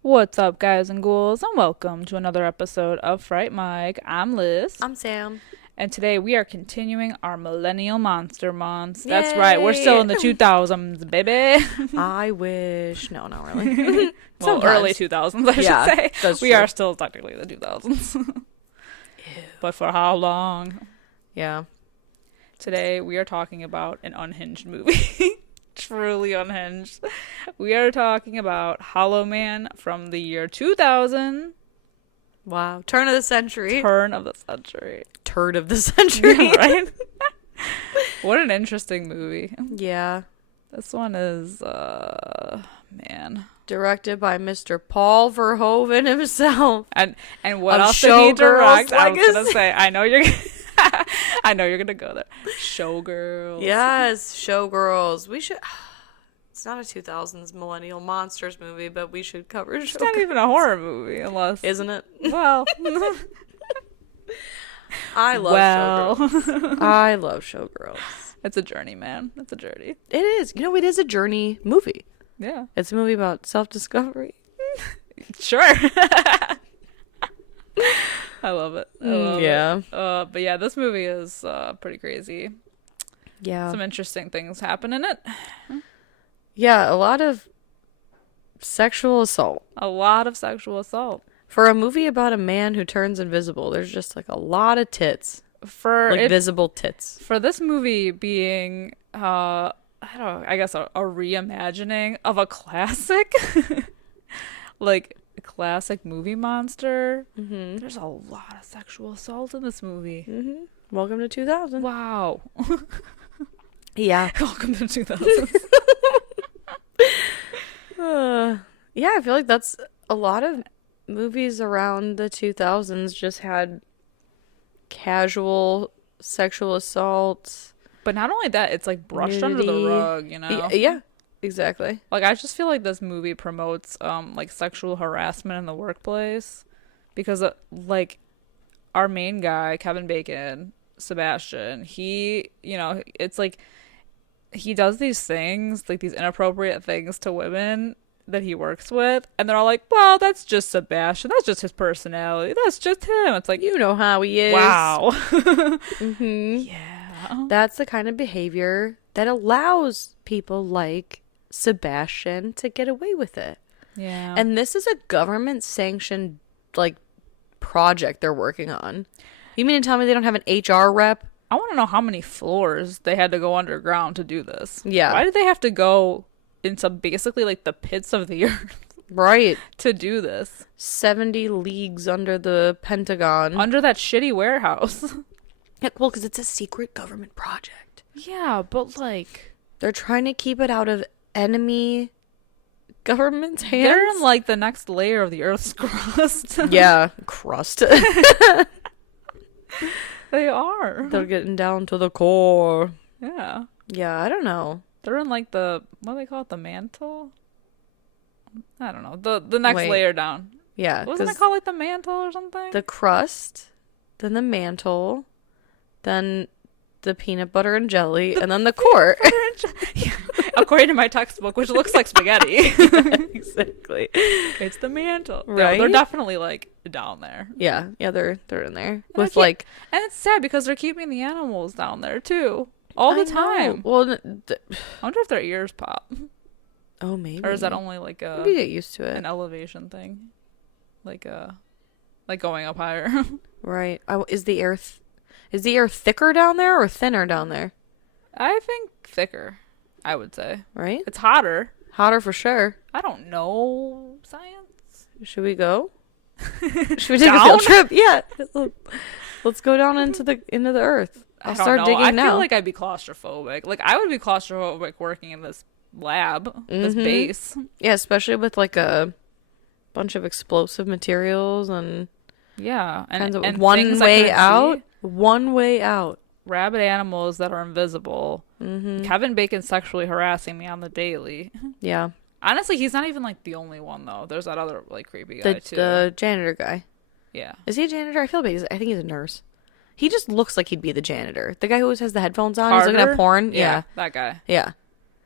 What's up, guys and ghouls, and welcome to another episode of Fright Mic. I'm Liz. I'm Sam. And today we are continuing our Millennial Monster Months. Yay! That's right, we're still in the 2000s, baby. I wish. No, not really. Well, early 2000s, I should say. That's we true. are still technically the 2000s. But for how long? Yeah. Today we are talking about an unhinged movie. Truly unhinged. We are talking about Hollow Man from the year 2000. Wow. Turn of the century. Turn of the century. Turd of the century. Yeah, right? What an interesting movie. Yeah. This one is, man. Directed by Mr. Paul Verhoeven himself. And what Of else did he direct? I was Showgirls gonna say, I know you're gonna go there. Showgirls. Yes, Showgirls. We should... It's not a 2000s Millennial Monsters movie, but we should cover Showgirls. It's not even a horror movie, unless... Isn't it? Well... I love Showgirls. I love Showgirls. It's a journey, man. It's a journey. It is. You know, it is a journey movie. Yeah. It's a movie about self-discovery. Sure. I love it. I love it. But yeah, this movie is pretty crazy. Yeah. Some interesting things happen in it. Yeah, a lot of sexual assault. A lot of sexual assault. For a movie about a man who turns invisible, there's just like a lot of tits. Visible tits. For this movie being, I guess a reimagining of a classic, like a classic movie monster. Mm-hmm. There's a lot of sexual assault in this movie. Mm-hmm. Welcome to 2000. Wow. Yeah. Welcome to 2000. Yeah, I feel like that's a lot of movies around the 2000s just had casual sexual assault. But not only that, it's like brushed under the rug, you know? Yeah, exactly. Like, I just feel like this movie promotes like sexual harassment in the workplace because like our main guy, Kevin Bacon, Sebastian, he, you know, it's like he does these things, like these inappropriate things to women that he works with, and they're all like, well, that's just Sebastian, that's just his personality, that's just him. It's like, you know how he is. Wow. Mm-hmm. Yeah, that's the kind of behavior that allows people like Sebastian to get away with it. Yeah. And this is a government sanctioned like project they're working on. You mean to tell me they don't have an HR rep? I want to know how many floors they had to go underground to do this. Yeah. Why did they have to go into basically like the pits of the earth? Right. To do this. 70 leagues under the Pentagon. Under that shitty warehouse. Yeah, well, because it's a secret government project. Yeah, but like... They're trying to keep it out of enemy government's hands. They're in like the next layer of the Earth's crust. Yeah, crust. They are. They're getting down to the core. Yeah. Yeah, I don't know. They're in like the, what do they call it? The mantle? I don't know. The next layer down. Yeah. Wasn't it called like the mantle or something? The crust, then the mantle, then the peanut butter and jelly, and then the core. Yeah. According to my textbook, which looks like spaghetti. Exactly. It's the mantle. Right? No, they're definitely like down there. Yeah, they're in there. And with like... And it's sad because they're keeping the animals down there too. All the time. Well, I wonder if their ears pop. Oh, maybe. Or is that only like a... Maybe get used to it. An elevation thing. Like going up higher. Right. Is the air thicker down there or thinner down there? I think thicker, I would say. Right? It's hotter. Hotter for sure. I don't know science. Should we go? Should we take a field trip? Yeah. Let's go down into the earth. I'll start digging now. I feel like I'd be claustrophobic. Like, I would be claustrophobic working in this lab, this base. Yeah, especially with like a bunch of explosive materials and yeah, and and one way out. rabid animals that are invisible. Mm-hmm. Kevin Bacon sexually harassing me on the daily. Yeah. Honestly, he's not even like the only one though. There's that other like creepy guy too. The janitor guy. Yeah. Is he a janitor? I think he's a nurse. He just looks like he'd be the janitor. The guy who always has the headphones on. Carter? He's looking at porn. Yeah. That guy. Yeah.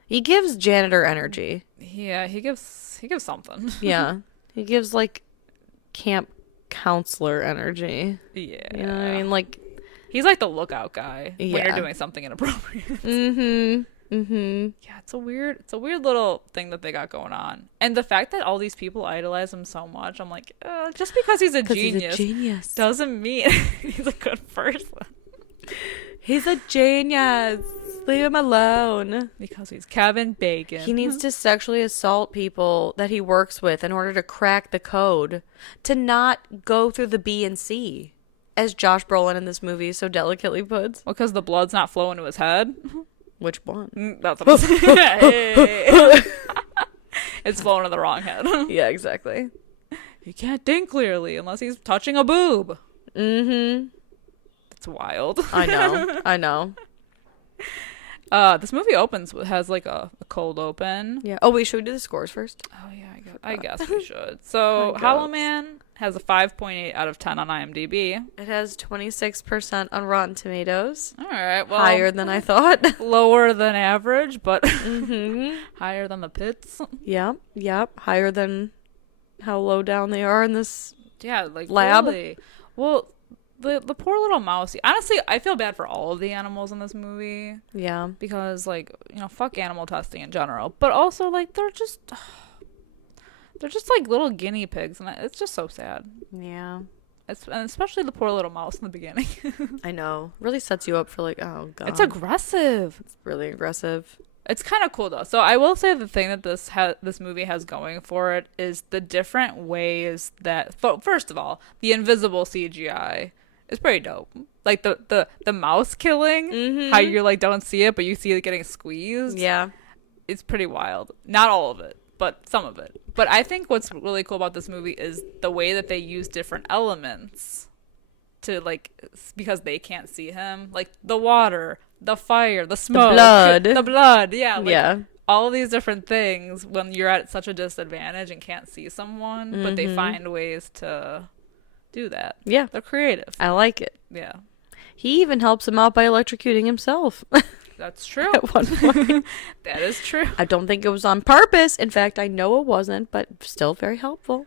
He gives janitor energy. Yeah, he gives something. Yeah. He gives like camp counselor energy. Yeah. You know what I mean? Like, he's like the lookout guy when Yeah. you're doing something inappropriate. mm-hmm. Mm-hmm. Yeah, it's a weird little thing that they got going on. And the fact that all these people idolize him so much, I'm like, just because he's a genius doesn't mean he's a good person. He's a genius. Leave him alone. Because he's Kevin Bacon. He needs to sexually assault people that he works with in order to crack the code to not go through the B and C, as Josh Brolin in this movie so delicately puts. Well, because the blood's not flowing to his head. Which one? That's what I'm saying. Hey. It's flowing to the wrong head. Yeah, exactly. He can't think clearly unless he's touching a boob. Mm-hmm. It's wild. I know. This movie has like a cold open. Yeah. Oh, wait, should we do the scores first? Oh yeah, I guess we should. So Hollow Man has a 5.8 out of 10 on IMDb. It has 26% on Rotten Tomatoes. All right, well, higher than I thought. Lower than average, but mm-hmm. higher than the pits. Yep. Higher than how low down they are in this lab. Really. Well, the poor little mouse. Honestly, I feel bad for all of the animals in this movie. Yeah. Because fuck animal testing in general, but also like they're just like little guinea pigs, and it's just so sad. Yeah. And especially the poor little mouse in the beginning. I know. Really sets you up for like, oh god. It's aggressive. It's really aggressive. It's kind of cool though. So I will say the thing that this movie has going for it is the different ways that first of all, the invisible CGI is pretty dope. Like the mouse killing, mm-hmm. how you're like don't see it but you see it getting squeezed. Yeah. It's pretty wild. Not all of it, but some of it. But I think what's really cool about this movie is the way that they use different elements to because they can't see him, like the water, the fire, the smoke, the blood. Yeah. Yeah. All of these different things when you're at such a disadvantage and can't see someone, mm-hmm. but they find ways to do that. Yeah. They're creative. I like it. Yeah. He even helps him out by electrocuting himself. That's true. At one point. That is true. I don't think it was on purpose. In fact, I know it wasn't, but still very helpful.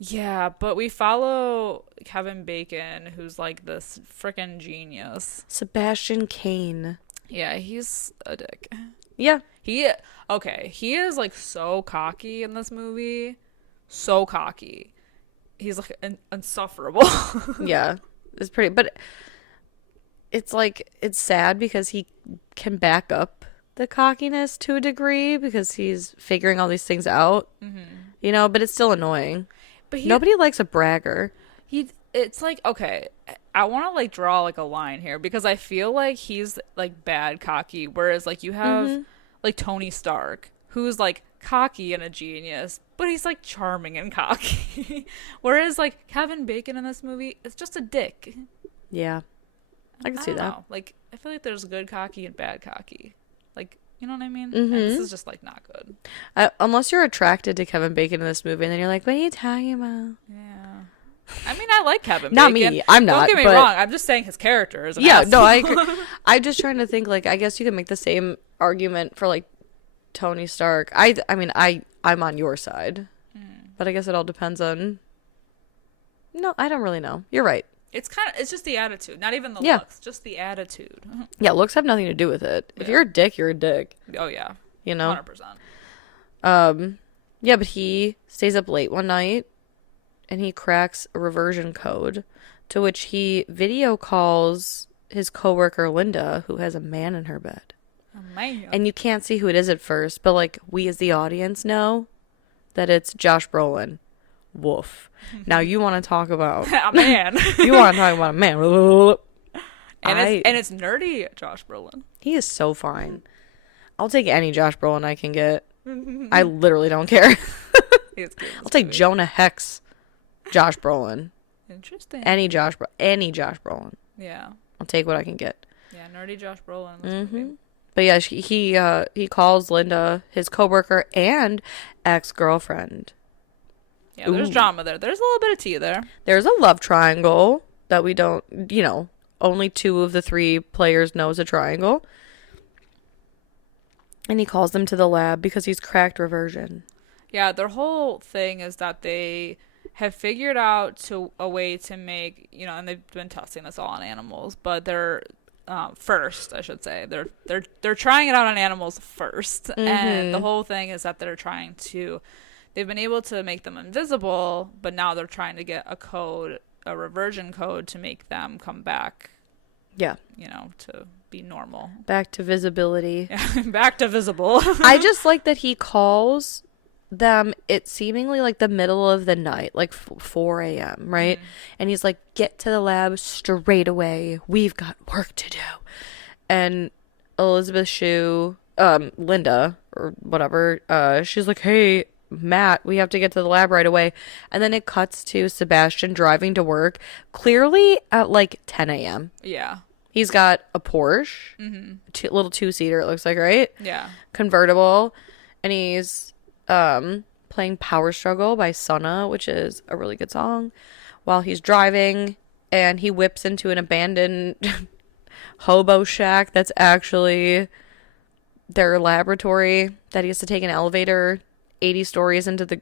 Yeah, but we follow Kevin Bacon, who's like this freaking genius. Sebastian Cain. Yeah, he's a dick. Yeah. He is like so cocky in this movie. So cocky. He's like insufferable. Yeah. It's pretty, but it's like, it's sad because he can back up the cockiness to a degree because he's figuring all these things out, mm-hmm. But it's still annoying. But nobody likes a bragger. It's like, okay, I want to like draw like a line here because I feel like he's like bad cocky, whereas like you have mm-hmm. like Tony Stark, who's like cocky and a genius, but he's like charming and cocky. Whereas like Kevin Bacon in this movie is just a dick. Yeah. I can see that. Know. Like, I feel like there's good cocky and bad cocky. Like, you know what I mean? Mm-hmm. And this is just like not good. Unless you're attracted to Kevin Bacon in this movie, and then you're like, what are you talking about? Yeah. I mean, I like Kevin not Bacon. Me. I'm not. Don't get me wrong. I'm just saying his character is an asshole. No, I agree. I'm just trying to think, like, I guess you could make the same argument for, like, Tony Stark. I'm on your side. But I guess it all depends on... No, I don't really know. You're right. It's just the attitude. Not even the looks. Just the attitude. Yeah, looks have nothing to do with it. If you're a dick, you're a dick. Oh, yeah. 100%. Yeah, but he stays up late one night and he cracks a reversion code to which he video calls his coworker Linda, who has a man in her bed. A man. And you can't see who it is at first, but like we as the audience know that it's Josh Brolin. Woof. Now you want to talk about a man. You want to talk about a man. And it's nerdy Josh Brolin. He is so fine. I'll take any Josh Brolin I can get. I literally don't care. I'll take Jonah Hex, Josh Brolin. Interesting. Any Josh Brolin. Yeah. I'll take what I can get. Yeah, nerdy Josh Brolin in this movie. But yeah, he calls Linda his coworker and ex-girlfriend. Yeah, there's drama there. There's a little bit of tea there. There's a love triangle that we don't, only 2 of the 3 players knows a triangle. And he calls them to the lab because he's cracked reversion. Yeah, their whole thing is that they have figured out a way to make, and they've been testing this all on animals, but they're first, I should say. They're trying it out on animals first. Mm-hmm. And the whole thing is that they've been able to make them invisible, but now they're trying to get a reversion code to make them come back. Yeah. To be normal. Back to visibility. Yeah, back to visible. I just like that he calls them, it's seemingly like the middle of the night, like 4 a.m., right? Mm-hmm. And he's like, get to the lab straight away. We've got work to do. And Elizabeth Shue, Linda, or whatever, she's like, hey, Matt, we have to get to the lab right away. And then it cuts to Sebastian driving to work, clearly at like 10 a.m. Yeah. He's got a Porsche, little 2-seater, it looks like, right? Yeah. Convertible. And he's playing Power Struggle by Sunna, which is a really good song, while he's driving. And he whips into an abandoned hobo shack that's actually their laboratory that he has to take an elevator 80 stories into the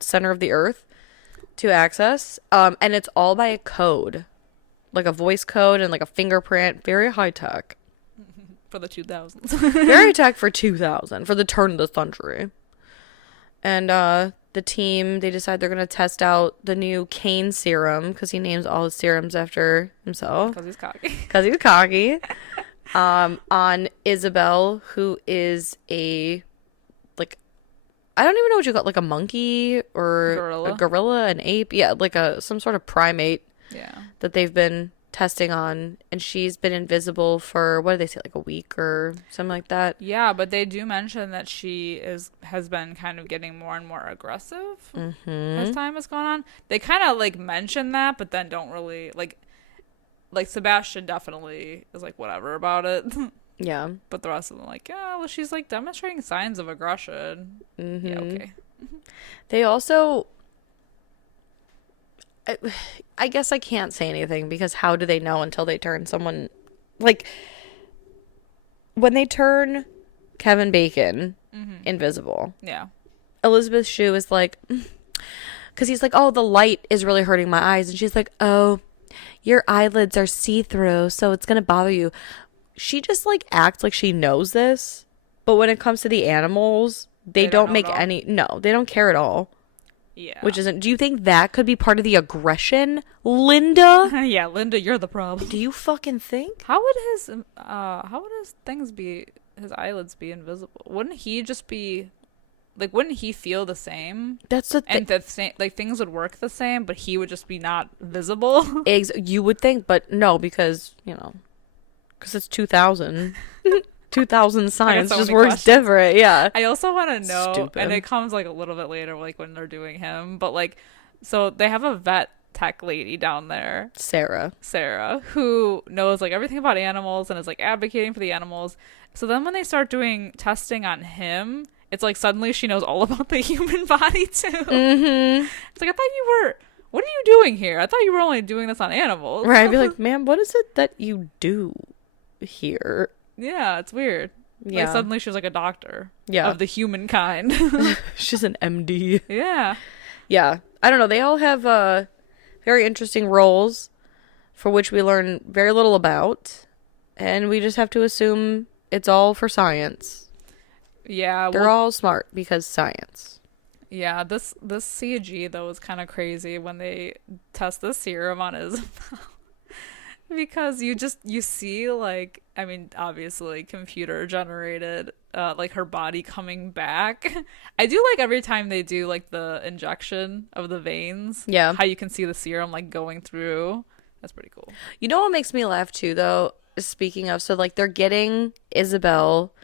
center of the earth to access. And it's all by a code, like a voice code and like a fingerprint. Very high tech. For the 2000s. Very tech for 2000, for the turn of the century. And the team, they decide they're going to test out the new Kane serum, because he names all his serums after himself. Because he's cocky. Because he's cocky. On Isabel, who is a, like, I don't even know what you call it, like a monkey or a gorilla, an ape. Yeah, like some sort of primate. Yeah. That they've been testing on, and she's been invisible for, what did they say, like a week or something like that? Yeah, but they do mention that she has been kind of getting more and more aggressive as time has gone on. They kind of like mention that, but then don't really like Sebastian definitely is like whatever about it. Yeah. But the rest of them are like, yeah, well, she's like demonstrating signs of aggression. Mm-hmm. Yeah, okay. They also, I guess I can't say anything, because how do they know until they turn someone, like, when they turn Kevin Bacon invisible. Yeah. Elizabeth Shue is like, because he's like, oh, the light is really hurting my eyes. And she's like, oh, your eyelids are see-through, so it's going to bother you. She just, like, acts like she knows this. But when it comes to the animals, they don't make any, no, they don't care at all. Yeah. Which isn't, do you think that could be part of the aggression, Linda? Yeah, Linda, you're the problem. Do you fucking think? How would his things be, his eyelids be invisible? Wouldn't he just be, like, wouldn't he feel the same? That's the thing. And the same, like, things would work the same, but he would just be not visible? You would think, but no, because, because it's 2000. 2000 science just works different. Yeah. I also want to know, and it comes like a little bit later, like when they're doing him, but like, so they have a vet tech lady down there, Sarah, who knows like everything about animals and is like advocating for the animals. So then when they start doing testing on him, it's like suddenly she knows all about the human body too. Mm-hmm. It's like, what are you doing here? I thought you were only doing this on animals. Right. I'd be like, ma'am, what is it that you do here? Yeah, it's weird. Yeah. Like suddenly she was like a doctor of the humankind. She's an MD. Yeah. Yeah. I don't know. They all have very interesting roles for which we learn very little about. And we just have to assume it's all for science. Yeah. They're all smart because science. Yeah. This CG, though, is kind of crazy when they test the serum on Isabel. Because you see, like, I mean, obviously computer generated, like her body coming back. I do like every time they do like the injection of the veins. Yeah. How you can see the serum like going through. That's pretty cool. You know what makes me laugh too, though? Speaking of, so like they're getting Isabel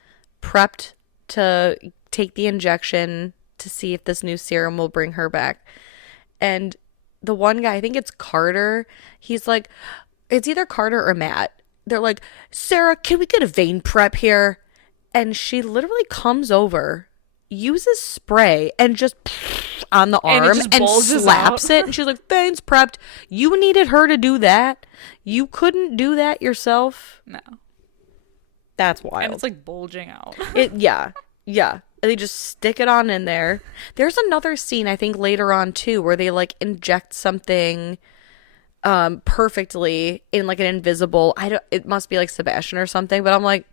prepped to take the injection to see if this new serum will bring her back. And the one guy, I think it's Carter, he's like, it's either Carter or Matt. they're like, Sarah, can we get a vein prep here? And she literally comes over, uses spray, and just on the arm and slaps it. And she's like, veins prepped. You needed her to do that? You couldn't do that yourself? No. That's wild. And it's like bulging out. Yeah. And they just stick it on in there. There's another scene, I think, later on, too, where they, like, inject something perfectly in, like, an invisible... It must be, like, Sebastian or something, but I'm like...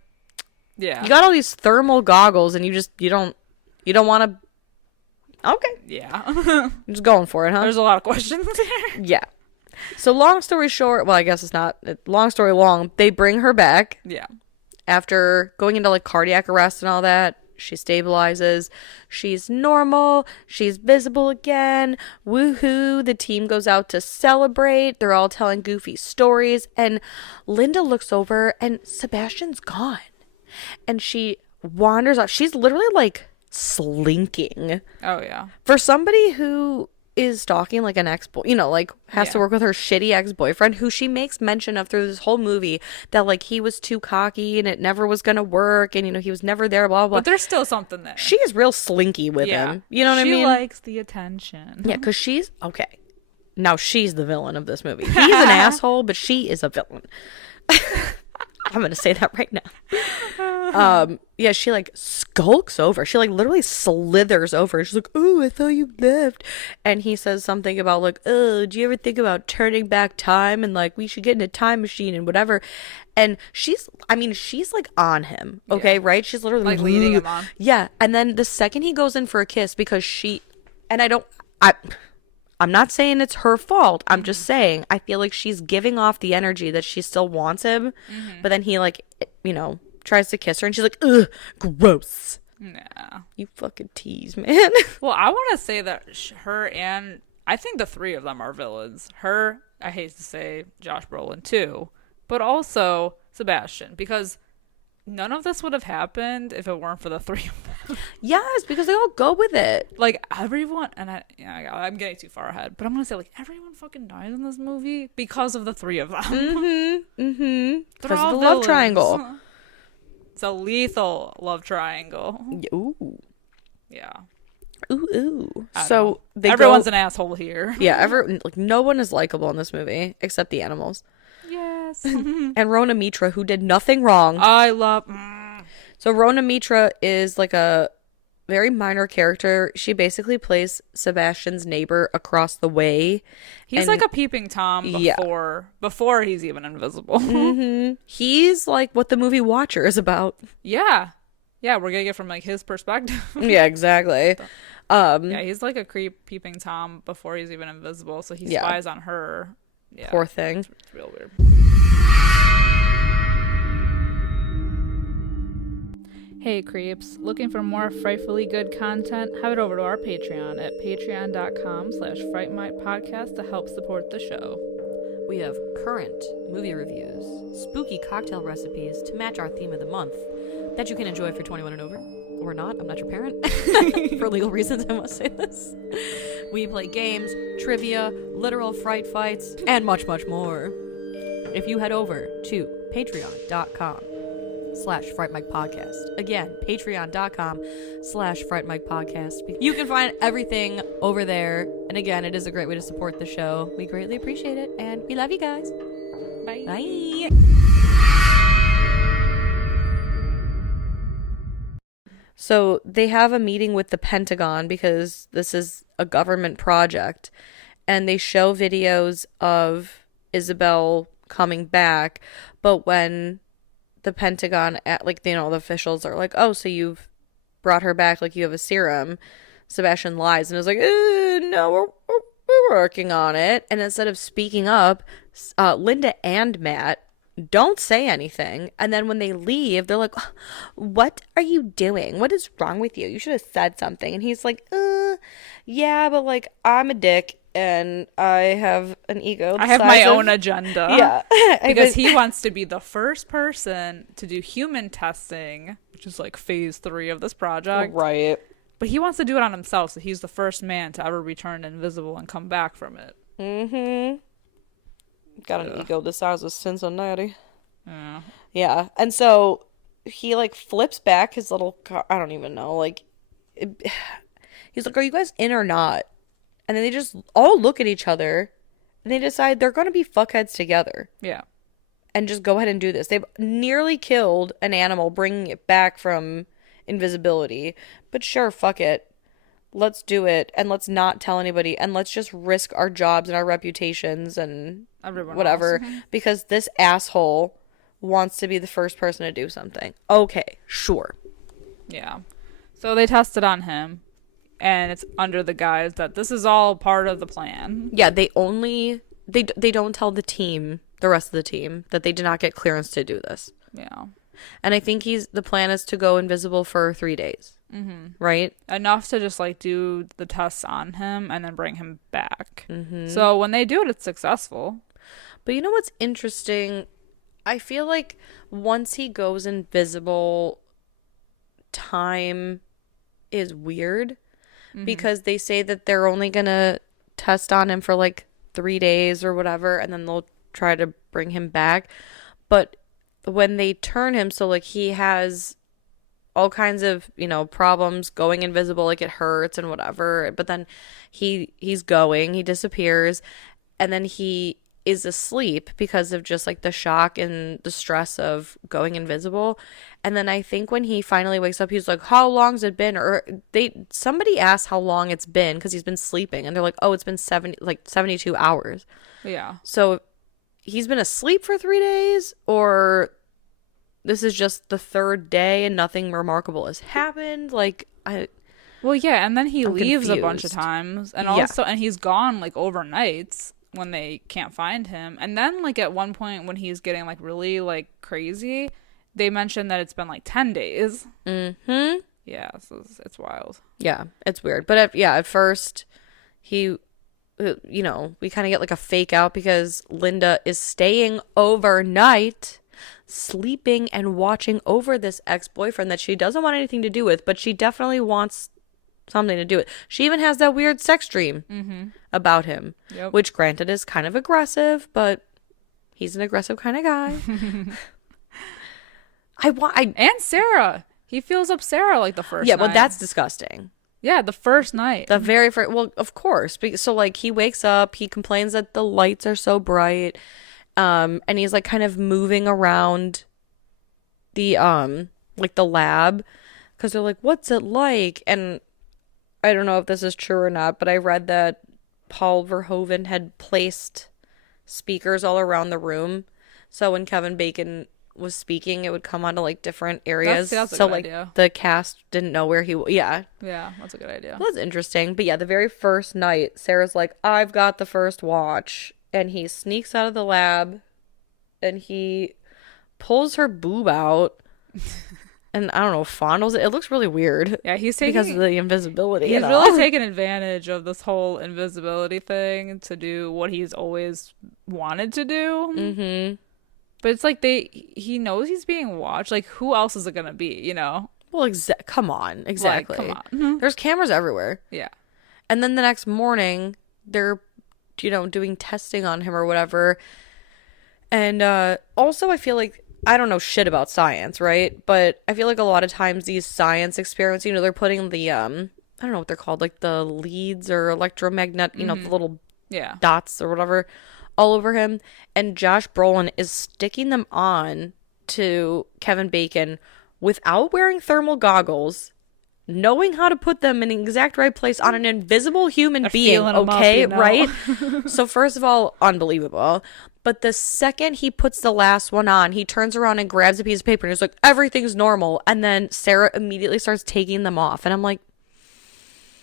Yeah. You got all these thermal goggles, and you don't want to... Okay. Yeah. I'm just going for it, huh? There's a lot of questions here. Yeah. So long story short, well, I guess it's not. Long story long, they bring her back. Yeah. After going into, like, cardiac arrest and all that. She stabilizes. She's normal. She's visible again. Woohoo. The team goes out to celebrate. They're all telling goofy stories. And Linda looks over and Sebastian's gone. And she wanders off. She's literally, like, slinking. Oh, yeah. For somebody who is stalking, like, an ex-boy, you know, like, has to work with her shitty ex-boyfriend, who she makes mention of through this whole movie, that, like, he was too cocky and it never was gonna work, and, you know, he was never there, blah, blah. But there's still something there. She is real slinky with him. You know what I mean? She likes the attention. Yeah, because she's... Okay. Now, she's the villain of this movie. He's an asshole, but she is a villain. I'm gonna say that right now. Yeah, she, like, skulks over. She, like, literally slithers over. She's like, oh, I thought you left. And he says something about, like, oh, do you ever think about turning back time? And, like, we should get in a time machine and whatever. And she's, like, on him. Okay, right? She's literally... Like, leading him on. Yeah. And then the second he goes in for a kiss, because she... And I'm not saying it's her fault. I'm just saying I feel like she's giving off the energy that she still wants him. But then he, like, you know, tries to kiss her and she's like, ugh, gross. Nah. You fucking tease, man. Well, I want to say that her and I think the three of them are villains. Her, I hate to say Josh Brolin too, but also Sebastian, because none of this would have happened if it weren't for the three of them. Yes, because they all go with it. Like, everyone, and I'm getting too far ahead, but I'm gonna say, like, everyone fucking dies in this movie because of the three of them. Because of the love triangle. It's a lethal love triangle. Ooh. Yeah. Ooh. So everyone's an asshole here. Yeah, like, no one is likable in this movie except the animals. Yes. And Rona Mitra, who did nothing wrong. I love... So Rona Mitra is, like, a very minor character. She basically plays Sebastian's neighbor across the way. He's like a peeping Tom before he's even invisible. He's like what the movie Watcher is about. Yeah, we're getting it from, like, his perspective. Yeah, exactly. Yeah, he's like a peeping Tom before he's even invisible, so he spies on her. Yeah. Poor thing. It's real weird. Hey creeps, looking for more frightfully good content? Head over to our Patreon at patreon.com/Fright Mic podcast to help support the show. We have current movie reviews, spooky cocktail recipes to match our theme of the month that you can enjoy if you're 21 and over. Or not, I'm not your parent. For legal reasons, I must say this. We play games, trivia, literal fright fights, and much, much more. If you head over to patreon.com/Fright Mic podcast. Again, patreon.com/Fright Mic podcast. You can find everything over there. And again, it is a great way to support the show. We greatly appreciate it. And we love you guys. Bye. Bye. So they have a meeting with the Pentagon because this is a government project. And they show videos of Isabel coming back. But when the Pentagon, like, you know, the officials are like, oh, so you've brought her back, like, you have a serum, Sebastian lies and is like, no, we're working on it. And instead of speaking up, Linda and Matt don't say anything. And then when they leave, they're like, what are you doing? What is wrong with you? You should have said something. And he's like, yeah, but, like, I'm a dick and I have an ego. I have my own agenda. Yeah. Because he wants to be the first person to do human testing, which is like phase 3 of this project. Right. But he wants to do it on himself, so he's the first man to ever return invisible and come back from it. Got an ego the size of Cincinnati. Yeah. Yeah. And so he like flips back his little car. I don't even know. Like, it, he's like, "Are you guys in or not?" And then they just all look at each other and they decide they're going to be fuckheads together Yeah. and just go ahead and do this. They've nearly killed an animal, bringing it back from invisibility. But sure, fuck it. Let's do it and let's not tell anybody and let's just risk our jobs and our reputations and Everyone else. whatever because this asshole wants to be the first person to do something. Okay, sure. Yeah. So they tested on him, and it's under the guise that this is all part of the plan. Yeah, they don't tell the rest of the team that they did not get clearance to do this. Yeah. And I think the plan is to go invisible for 3 days. Right? Enough to just like do the tests on him and then bring him back. So when they do it, it's successful. But you know what's interesting? I feel like once he goes invisible, time is weird because they say that they're only gonna test on him for like 3 days or whatever, and then they'll try to bring him back. But when they turn him, so like he has all kinds of, problems going invisible, like it hurts and whatever, but then he disappears, and then he is asleep because of just like the shock and the stress of going invisible. And then I think when he finally wakes up, he's like, "How long's it been?" Or somebody asked how long it's been because he's been sleeping, and they're like, "Oh, it's been 72 hours." Yeah. So he's been asleep for 3 days, or this is just the third day and nothing remarkable has happened. Well, yeah, and then he I'm leaves confused. a bunch of times, and Yeah. and he's gone like overnights when they can't find him. And then like at one point when he's getting like really like crazy, they mentioned that it's been like 10 days. Mm-hmm. Yeah, so it's wild. Yeah, it's weird. But at first, he, we kind of get like a fake out because Linda is staying overnight, sleeping and watching over this ex-boyfriend that she doesn't want anything to do with, but she definitely wants something to do with. She even has that weird sex dream about him, which granted is kind of aggressive, but he's an aggressive kind of guy. And Sarah. He feels up Sarah like the first Yeah, night. well, that's disgusting. Yeah, the first night. The very first, well, of course. So, like, he wakes up, he complains that the lights are so bright, and he's, like, kind of moving around the lab, because they're like, "What's it like?" And I don't know if this is true or not, but I read that Paul Verhoeven had placed speakers all around the room, so when Kevin Bacon was speaking, it would come onto like different areas. That's a so good like idea. the cast didn't know where he Yeah, that's a good idea. Well, that's interesting. But yeah, the very first night, Sarah's like, "I've got the first watch," and he sneaks out of the lab and he pulls her boob out and I don't know, fondles it. It looks really weird. Yeah, he's because of the invisibility. He's really taking advantage of this whole invisibility thing to do what he's always wanted to do. Mm-hmm. But it's like he knows he's being watched. Like, who else is it gonna be? You know? Well, come on, exactly. Like, come on. There's cameras everywhere. Yeah. And then the next morning, they're, doing testing on him or whatever. And also, I feel like I don't know shit about science, right? But I feel like a lot of times these science experiments, they're putting the I don't know what they're called, like the leads or electromagnet, the little dots or whatever, all over him. And Josh Brolin is sticking them on to Kevin Bacon without wearing thermal goggles, knowing how to put them in the exact right place on an invisible human being, okay, right? So first of all, unbelievable. But the second he puts the last one on, he turns around and grabs a piece of paper and he's like, "Everything's normal." And then Sarah immediately starts taking them off. And I'm like,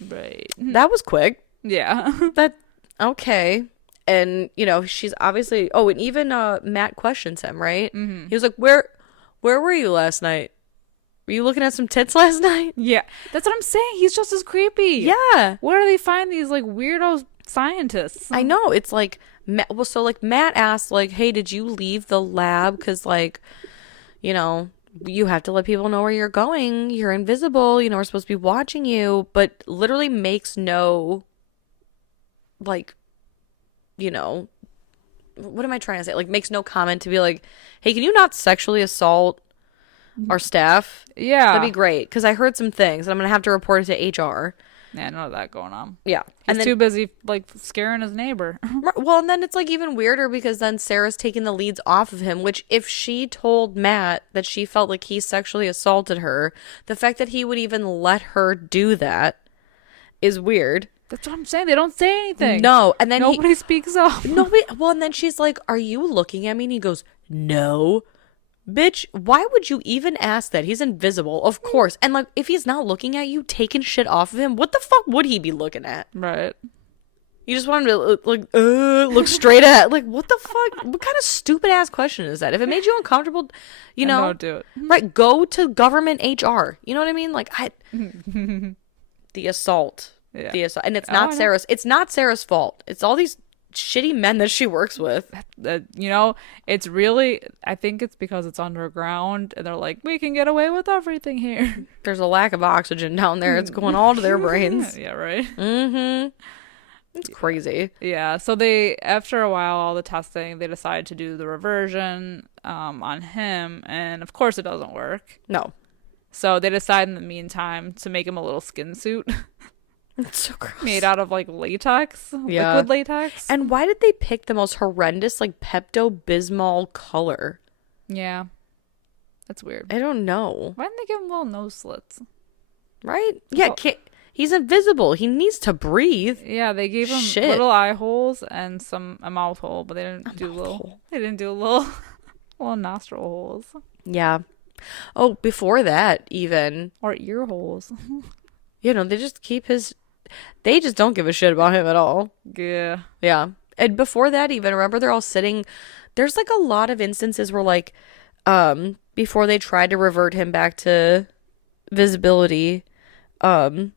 right. That was quick. Yeah. Okay. And, she's obviously, and even Matt questions him, right? Mm-hmm. He was like, where were you last night? Were you looking at some tits last night? Yeah. That's what I'm saying. He's just as creepy. Yeah. Where do they find these, like, weirdo scientists? I know. It's like, so, like, Matt asked, like, "Hey, did you leave the lab? Because, like, you have to let people know where you're going. You're invisible. We're supposed to be watching you." But literally makes no, like, what am I trying to say? Like, makes no comment to be like, hey, can you not sexually assault our staff? Yeah. That'd be great. Because I heard some things and I'm going to have to report it to HR. Yeah, none of that going on. Yeah. He's and then, too busy, like, scaring his neighbor. well, and then it's like even weirder because then Sarah's taking the leads off of him, which if she told Matt that she felt like he sexually assaulted her, the fact that he would even let her do that is weird. That's what I'm saying. They don't say anything. No. And then nobody speaks up. Nobody. Well, and then she's like, are you looking at me? And he goes, no. Bitch, why would you even ask that? He's invisible, of course. And like, if he's not looking at you, taking shit off of him, what the fuck would he be looking at? Right. You just want him to look straight at. Like, what the fuck? What kind of stupid ass question is that? If it made you uncomfortable, you know, don't do it. Right? Go to government HR. You know what I mean? Like, the assault, Yeah. the assault, and it's not Sarah's. It's not Sarah's fault. It's all these shitty men that she works with. You know, it's really, I think it's because it's underground and they're like, we can get away with everything here. There's a lack of oxygen down there. It's going all to their brains. Yeah, right. Mm-hmm. It's crazy. Yeah, so they, after a while, all the testing, they decide to do the reversion on him, and of course it doesn't work. No. So they decide in the meantime to make him a little skin suit. It's so gross. Made out of like latex, Yeah. liquid latex. And why did they pick the most horrendous like Pepto-Bismol color? Yeah, that's weird. I don't know. Why didn't they give him little nose slits? Right? Yeah, Well, he's invisible. He needs to breathe. yeah, they gave him Shit. little eye holes and a mouth hole, but they didn't do little. They didn't do little nostril holes Yeah. Oh, before that, even, or ear holes. you know, they just they just don't give a shit about him at all. Yeah. Yeah. And before that, even, remember they're all sitting, there's like a lot of instances where like, before they tried to revert him back to visibility, they're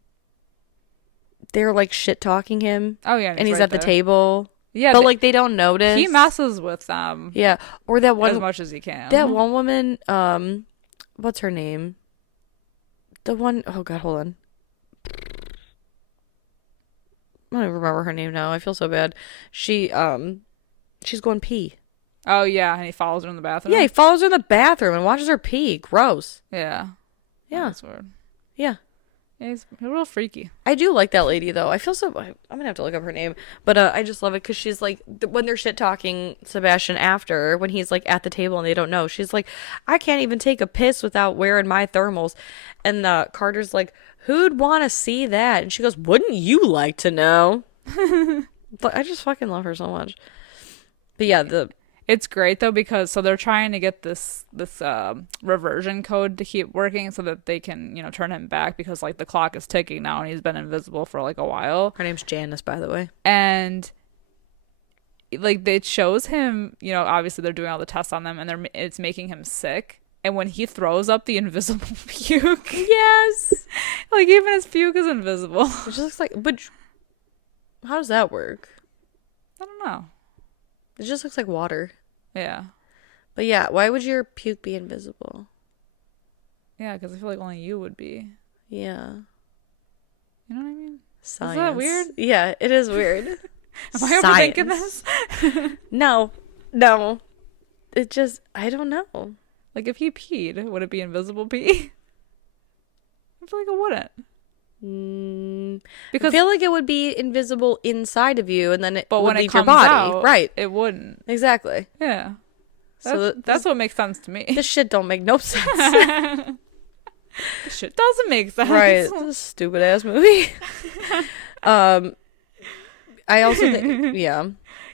like shit talking him. Oh yeah, And he's right at the there. table. Yeah, But like they don't notice. he messes with them. Yeah. Or that one as much as he can. That one woman, what's her name? The one, oh god, hold on. I don't even remember her name now. I feel so bad. She's going pee. Oh yeah, and he follows her in the bathroom. Yeah, he follows her in the bathroom and watches her pee. Gross. Yeah. Yeah. That's weird. Yeah. Yeah, he's real freaky. I do like that lady though. I feel so. I'm gonna have to look up her name, but I just love it because she's like when they're shit talking Sebastian after when he's like at the table and they don't know. She's like, I can't even take a piss without wearing my thermals, and Carter's like, who'd want to see that? And she goes, wouldn't you like to know? But I just fucking love her so much. But yeah, It's great though because so they're trying to get this reversion code to keep working so that they can turn him back because like the clock is ticking now and he's been invisible for like a while. her name's Janice, by the way. And like it shows him, obviously they're doing all the tests on them and it's making him sick. And when he throws up the invisible puke, Yes. like even his puke is invisible. It just looks like, but how does that work? I don't know. It just looks like water. Yeah. But yeah, why would your puke be invisible? Yeah, because I feel like only you would be. Yeah. You know what I mean? Science. Is that weird? Yeah, it is weird. Am I overthinking this? No. It just, I don't know. Like if he peed, would it be invisible pee? I feel like it wouldn't. Because I feel like it would be invisible inside of you, and then it would when leave it your comes body. out, Right. It wouldn't. Exactly. Yeah. So That's what makes sense to me. this shit don't make no sense. This shit doesn't make sense. Right. Stupid ass movie. I also think, yeah.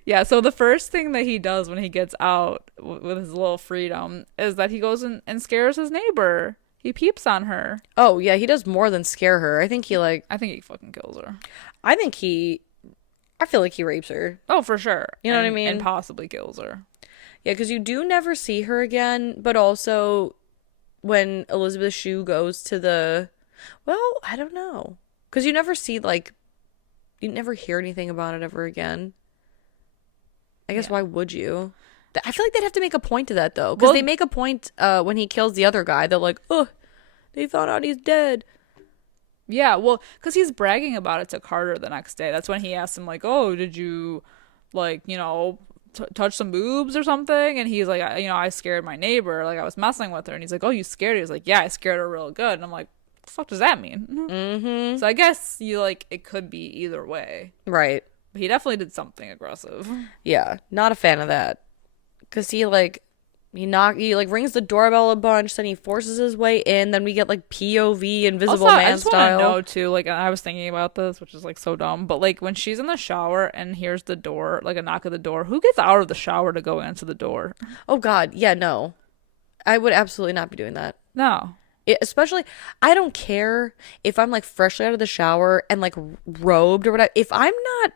Yeah, so the first thing that he does when he gets out with his little freedom is that he goes and scares his neighbor. He peeps on her. Oh, yeah, he does more than scare her. I think he fucking kills her. I feel like he rapes her. Oh, for sure. You know what I mean? And possibly kills her. Yeah, because you do never see her again, but also when Elizabeth Shue goes to I don't know. Because you never see, you never hear anything about it ever again. I guess why would you? I feel like they'd have to make a point to that, though. Because they make a point when he kills the other guy. They're like, oh, they found out he's dead. Yeah, well, because he's bragging about it to Carter the next day. That's when he asked him, like, oh, did you, touch some boobs or something, and he's like, I scared my neighbor, like I was messing with her, and he's like, oh, you scared her? He's like, yeah, I scared her real good. And I'm like, what the fuck does that mean? So I guess you like it could be either way, Right. but he definitely did something aggressive. Yeah, not a fan of that. Cause he like rings the doorbell a bunch, then he forces his way in, then we get like POV Invisible Also, Man I just want style. to know too, like I was thinking about this, which is like so dumb, but like when she's in the shower and hears the door, like a knock at the door, who gets out of the shower to go answer the door? Oh God, yeah, no, I would absolutely not be doing that. No. Especially, I don't care if I'm like freshly out of the shower and like robed or whatever. If I'm not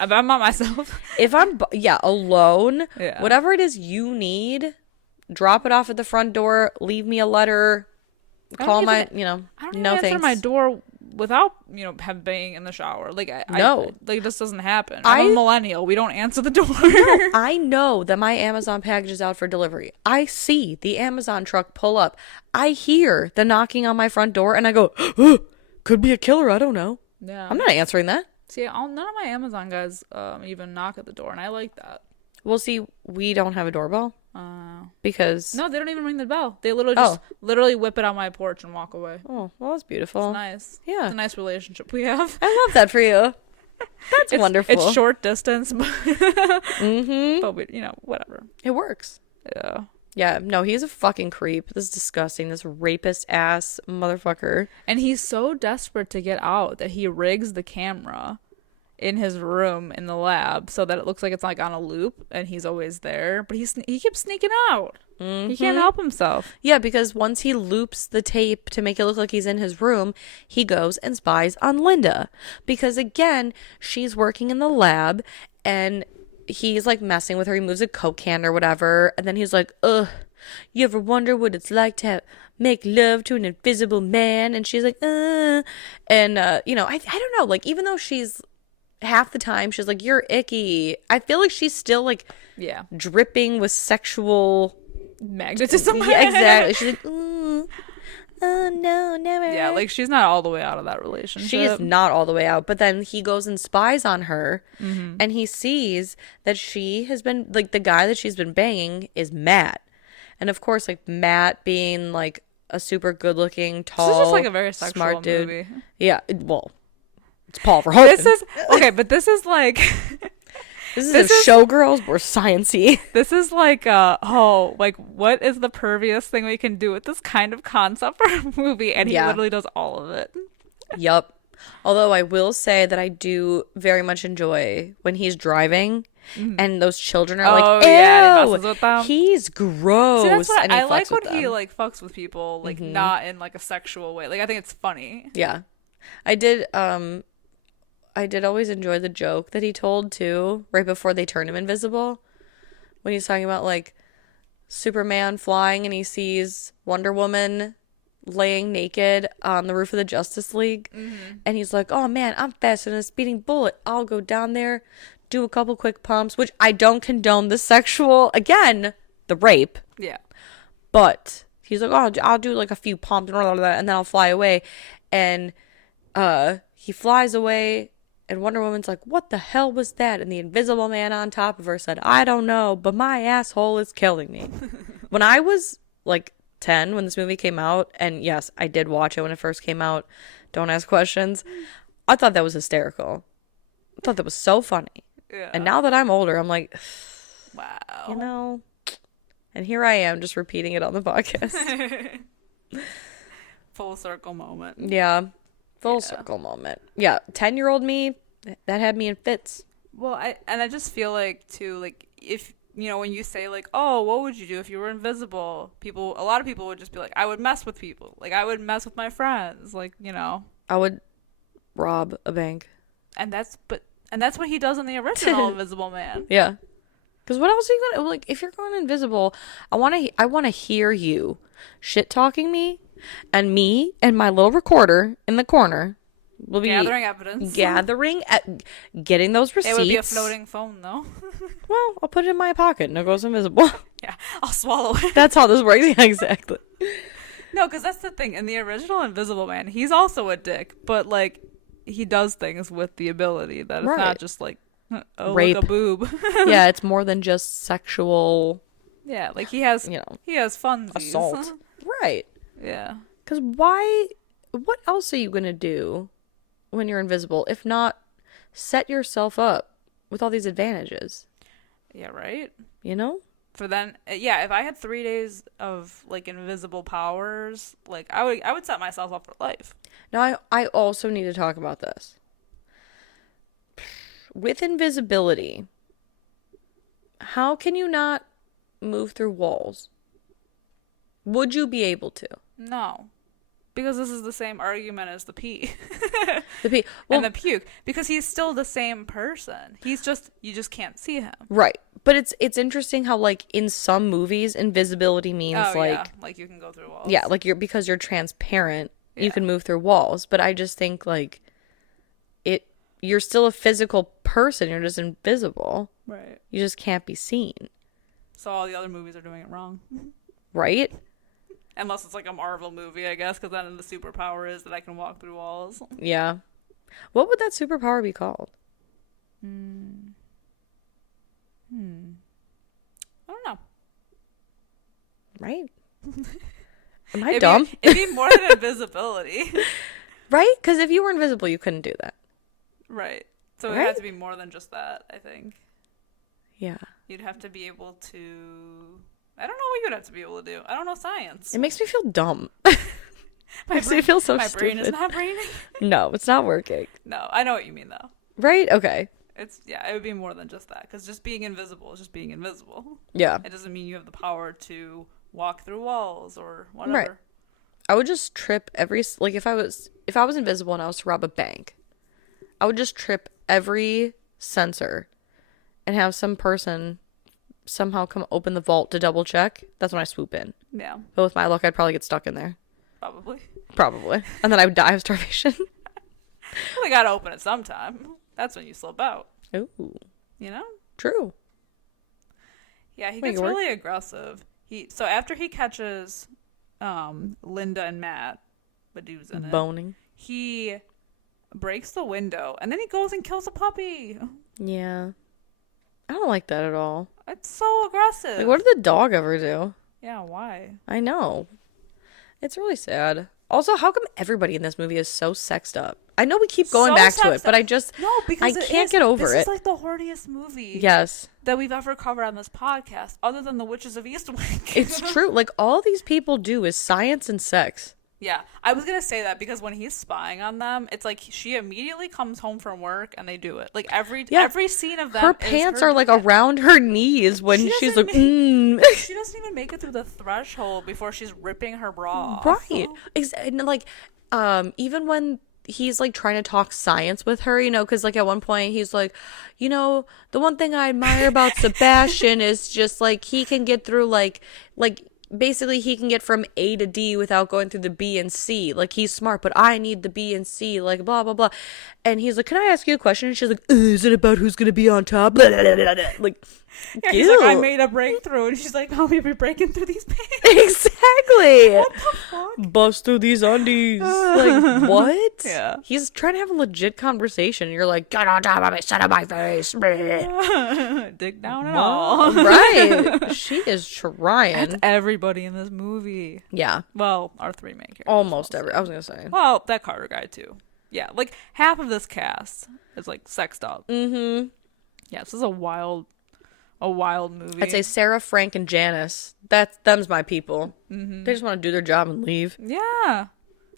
I'm not myself. If I'm, alone, Yeah. whatever it is you need, drop it off at the front door, leave me a letter, call my, I don't even no answer thanks. my door without, have being in the shower. Like, No. like this doesn't happen. I'm a millennial. We don't answer the door. I know that my Amazon package is out for delivery. I see the Amazon truck pull up. I hear the knocking on my front door and I go, oh, could be a killer. I don't know. Yeah. I'm not answering that. See, none of my Amazon guys even knock at the door, and I like that. Well, see, we don't have a doorbell because No, they don't even ring the bell. They literally whip it on my porch and walk away. Oh, well, that's beautiful. It's nice. Yeah. It's a nice relationship we have. I love that for you. That's wonderful. It's short distance, but, but we, whatever. It works. Yeah. Yeah, no, he's a fucking creep. This is disgusting. This rapist ass motherfucker. And he's so desperate to get out that he rigs the camera in his room in the lab so that it looks like it's like on a loop and he's always there. But he keeps sneaking out. He can't help himself. Yeah, because once he loops the tape to make it look like he's in his room, he goes and spies on Linda. Because again, she's working in the lab and he's like messing with her. He moves a Coke can or whatever. And then he's like, ugh, you ever wonder what it's like to make love to an invisible man? And she's like, And, I don't know. Like, even though she's half the time, she's like, you're icky. I feel like she's still like dripping with sexual magnetism. Yeah, exactly. She's like, oh no, never. Yeah, like she's not all the way out of that relationship. She is not all the way out. But then he goes and spies on her and he sees that she has been, like, the guy that she's been banging is Matt. And of course, like, Matt being like a super good looking, tall, this is just like a very sexual smart dude. movie. Yeah, well, it's Paul Verhoeven. This is okay, but this is like this is Showgirls or Science-y. This is like what is the pervious thing we can do with this kind of concept for a movie? And he literally does all of it. Yup. Although I will say that I do very much enjoy when he's driving and those children are like, ew, he messes with them. He's gross. See, that's what and he I like fucks with when he them. like fucks with people, like not in like a sexual way. Like I think it's funny. Yeah. I did always enjoy the joke that he told too, right before they turn him invisible. When he's talking about like Superman flying and he sees Wonder Woman laying naked on the roof of the Justice League. And he's like, oh man, I'm faster than a speeding bullet. I'll go down there, do a couple quick pumps, which I don't condone the sexual, again, the rape. Yeah. But he's like, oh, I'll do like a few pumps and then I'll fly away. And he flies away and Wonder Woman's like, what the hell was that? And the Invisible Man on top of her said, I don't know, but my asshole is killing me. When I was like 10 when this movie came out, and yes, I did watch it when it first came out, don't ask questions, I thought that was hysterical. I thought that was so funny. Yeah. And now that I'm older, I'm like, wow. And here I am just repeating it on the podcast. Full circle moment. Yeah. Full circle moment. Yeah. 10-year-old me, that had me in fits. Well, I just feel like too, like if when you say like, oh, what would you do if you were invisible? A lot of people would just be like, I would mess with people. Like I would mess with my friends. Like, I would rob a bank. And that's what he does in the original Invisible Man. Yeah. Because what else are you gonna, like, if you're going invisible, I want to hear you shit talking me and my little recorder in the corner will be gathering evidence, getting those receipts. It would be a floating phone though. Well, I'll put it in my pocket and it goes invisible. Yeah, I'll swallow it. That's how this works. Yeah, exactly. No, because that's the thing. In the original Invisible Man, he's also a dick, but like he does things with the ability that it's not just like Oh, rape. look, a boob. Yeah, it's more than just sexual, Yeah, like he has, he has funsies. assault. Right. Yeah. Because why? What else are you gonna do when you're invisible if not set yourself up with all these advantages? Yeah, right? You know? For then, yeah, if I had 3 days of like invisible powers, like I would set myself up for life. Now, I also need to talk about this. With invisibility, how can you not move through walls? Would you be able to? No. Because this is the same argument as the pee. Well, and the puke. Because he's still the same person. He's just, you just can't see him. right. But it's interesting how, like, in some movies, invisibility means, yeah. Like you can go through walls. Yeah, like because you're transparent, you can move through walls. But I just think, like, you're still a physical person. You're just invisible. Right. You just can't be seen. So all the other movies are doing it wrong. Right? Unless it's like a Marvel movie, I guess, because then the superpower is that I can walk through walls. Yeah. What would that superpower be called? I don't know. Right? Am I dumb? It'd be more than invisibility. Right? Because if you were invisible, you couldn't do that. Right. So it Right? had to be more than just that, I think. Yeah. You'd have to be able to... I don't know what you'd have to be able to do. I don't know science. It makes me feel dumb. Makes me feel so my stupid. brain is not braining. No, it's not working. No, I know what you mean, though. Right? Okay. It would be more than just that. Because just being invisible is just being invisible. Yeah. It doesn't mean you have the power to walk through walls or whatever. Right. I would just trip like if I was invisible and I was to rob a bank, I would just trip every sensor and have some person somehow come open the vault to double check. That's when I swoop in. Yeah. But with my luck, I'd probably get stuck in there. Probably. And then I would die of starvation. Well, they gotta open it sometime. That's when you slip out. Ooh. You know? True. Yeah, he gets really aggressive. So after he catches Linda and Matt, Badoo's in it, Boning. he breaks the window and then he goes and kills a puppy. Yeah. I don't like that at all. It's so aggressive. Like, what did the dog ever do? Yeah, why? I know. It's really sad. Also, how come everybody in this movie is so sexed up? I know we keep going back to it, but I can't get over it. This is like the horniest movie that we've ever covered on this podcast, other than The Witches of Eastwick. It's true. Like, all these people do is science and sex. Yeah, I was going to say that because when he's spying on them, it's like she immediately comes home from work and they do it. Like every scene of them, her pants are like around her knees when she's like, She doesn't even make it through the threshold before she's ripping her bra off. Right. And like, even when he's like trying to talk science with her, you know, because like at one point he's like, you know, the one thing I admire about Sebastian is just like he can get through like basically he can get from A to D without going through the B and C. Like, he's smart, but I need the B and C, like, blah, blah, blah. And he's like, can I ask you a question? And she's like, is it about who's going to be on top? Blah, blah, blah, blah, blah. Like, yeah, he's like, I made a breakthrough. And she's like, oh, we'll be breaking through these pants. Exactly. What the fuck? Bust through these undies. Like, what? Yeah. He's trying to have a legit conversation. And you're like, get on top of me, sit on my face. Dig down and all. Right. She is trying. That's everybody in this movie. Yeah. Well, our three main characters. Almost every. I was going to say. Well, that Carter guy, too. Yeah. Like, half of this cast is, like, sexed up. Mm-hmm. Yeah, this is a wild movie. I'd say Sarah, Frank, and Janice. Them's my people. Mm-hmm. They just want to do their job and leave. Yeah.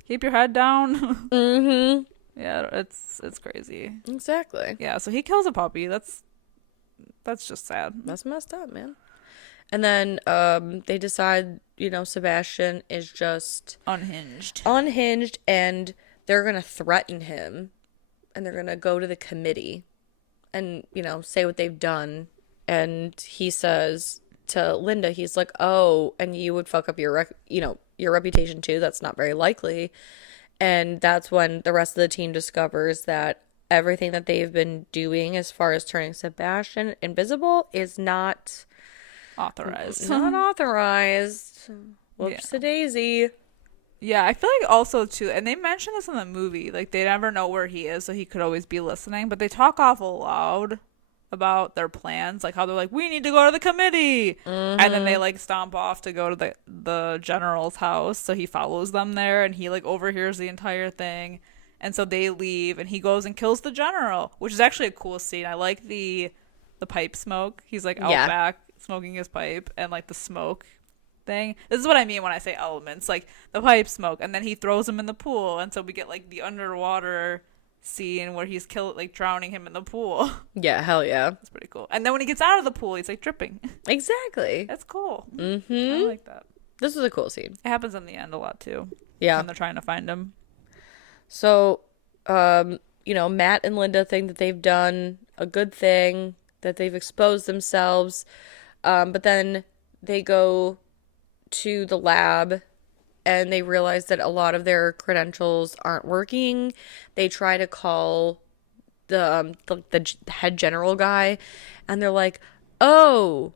Keep your head down. Mm-hmm. Yeah, it's crazy. Exactly. Yeah, so he kills a puppy. That's just sad. That's messed up, man. And then they decide, you know, Sebastian is just unhinged, and they're gonna threaten him, and they're gonna go to the committee, and you know, say what they've done. And he says to Linda, he's like, "Oh, and you would fuck up your reputation too. That's not very likely." And that's when the rest of the team discovers that everything that they've been doing as far as turning Sebastian invisible is not authorized. Not authorized. Whoops-a-daisy. Yeah, I feel like also too, and they mention this in the movie, like they never know where he is, so he could always be listening, but they talk awful loud. about their plans, like how they're like, we need to go to the committee, and then they like stomp off to go to the general's house. So he follows them there, and he like overhears the entire thing, and so they leave, and he goes and kills the general, which is actually a cool scene. I like the pipe smoke. He's like out back smoking his pipe, and like the smoke thing. This is what I mean when I say elements, like the pipe smoke, and then he throws him in the pool, and so we get like the underwater scene where he's drowning him in the pool. Yeah, hell yeah. That's pretty cool. And then when he gets out of the pool, he's like dripping. Exactly. That's cool. I like that. This was a cool scene. It happens in the end a lot too. Yeah. When they're trying to find him. So, Matt and Linda think that they've done a good thing, that they've exposed themselves, but then they go to the lab and they realize that a lot of their credentials aren't working. They try to call the head general guy, and they're like, "Oh,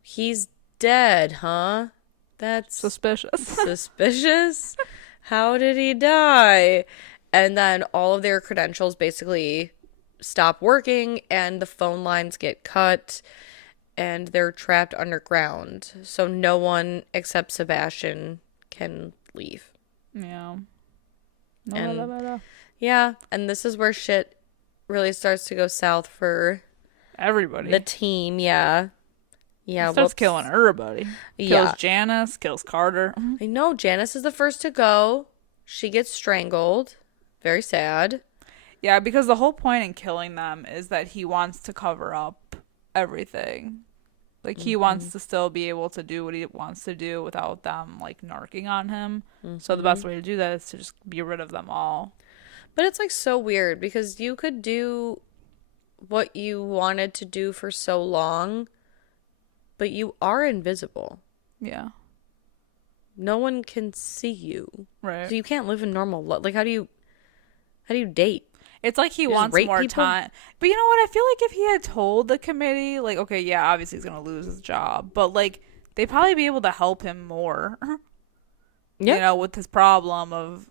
he's dead, huh? That's suspicious." Suspicious? How did he die? And then all of their credentials basically stop working, and the phone lines get cut, and they're trapped underground. So no one except Sebastian can leave. Yeah. And this is where shit really starts to go south for everybody. The team, yeah. Yeah, he starts killing everybody. Kills Janice, kills Carter. I know, Janice is the first to go. She gets strangled. Very sad. Yeah, because the whole point in killing them is that he wants to cover up everything. Like, he wants to still be able to do what he wants to do without them, like, narking on him. So the best way to do that is to just be rid of them all. But it's, like, so weird because you could do what you wanted to do for so long, but you are invisible. Yeah. No one can see you. Right. So you can't live a normal life. Like, how do you date? It's like he wants more time. But you know what? I feel like if he had told the committee, like, okay, yeah, obviously he's going to lose his job. But, like, they'd probably be able to help him more. Yeah. You know, with his problem of,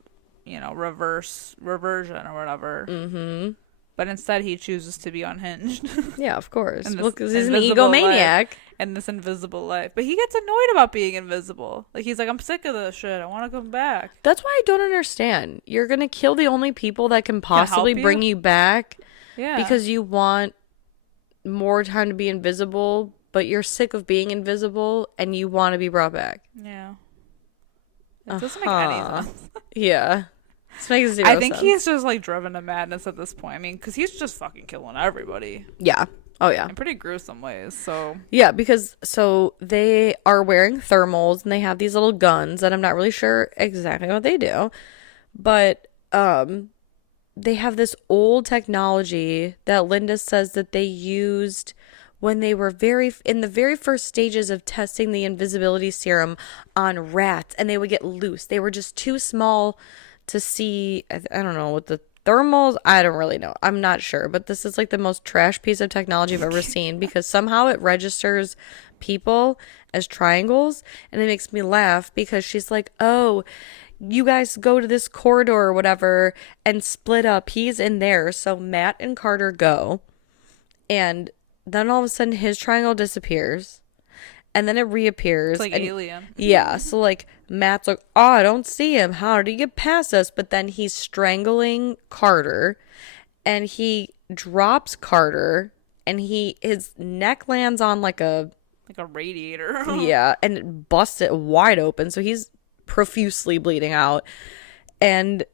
reversion or whatever. Mm-hmm. But instead he chooses to be unhinged. Yeah, of course. Well, because he's an egomaniac. In this invisible life. But he gets annoyed about being invisible. Like, he's like, I'm sick of this shit. I want to come back. That's why I don't understand. You're going to kill the only people that can possibly bring you back. Yeah. Because you want more time to be invisible, but you're sick of being invisible and you want to be brought back. Yeah. It doesn't make any sense. Yeah. This makes zero sense. I think sense. he's just, like, driven to madness at this point. I mean, because he's just fucking killing everybody. Yeah. Oh, yeah. In pretty gruesome ways, so. Yeah, because, they are wearing thermals, and they have these little guns, and I'm not really sure exactly what they do. But, they have this old technology that Linda says that they used when they were in the very first stages of testing the invisibility serum on rats, and they would get loose. They were just too small to see. I don't know what the thermals, I don't really know. I'm not sure, but this is like the most trash piece of technology I've ever seen because somehow it registers people as triangles, and it makes me laugh because she's like, "Oh, you guys go to this corridor or whatever and split up. He's in there." So Matt and Carter go, and then all of a sudden his triangle disappears. And then it reappears. It's like Alien. Yeah. So, like, Matt's like, "Oh, I don't see him. How did he get past us?" But then he's strangling Carter. And he drops Carter. And his neck lands on, like a radiator. Yeah. And it busts it wide open. So he's profusely bleeding out. And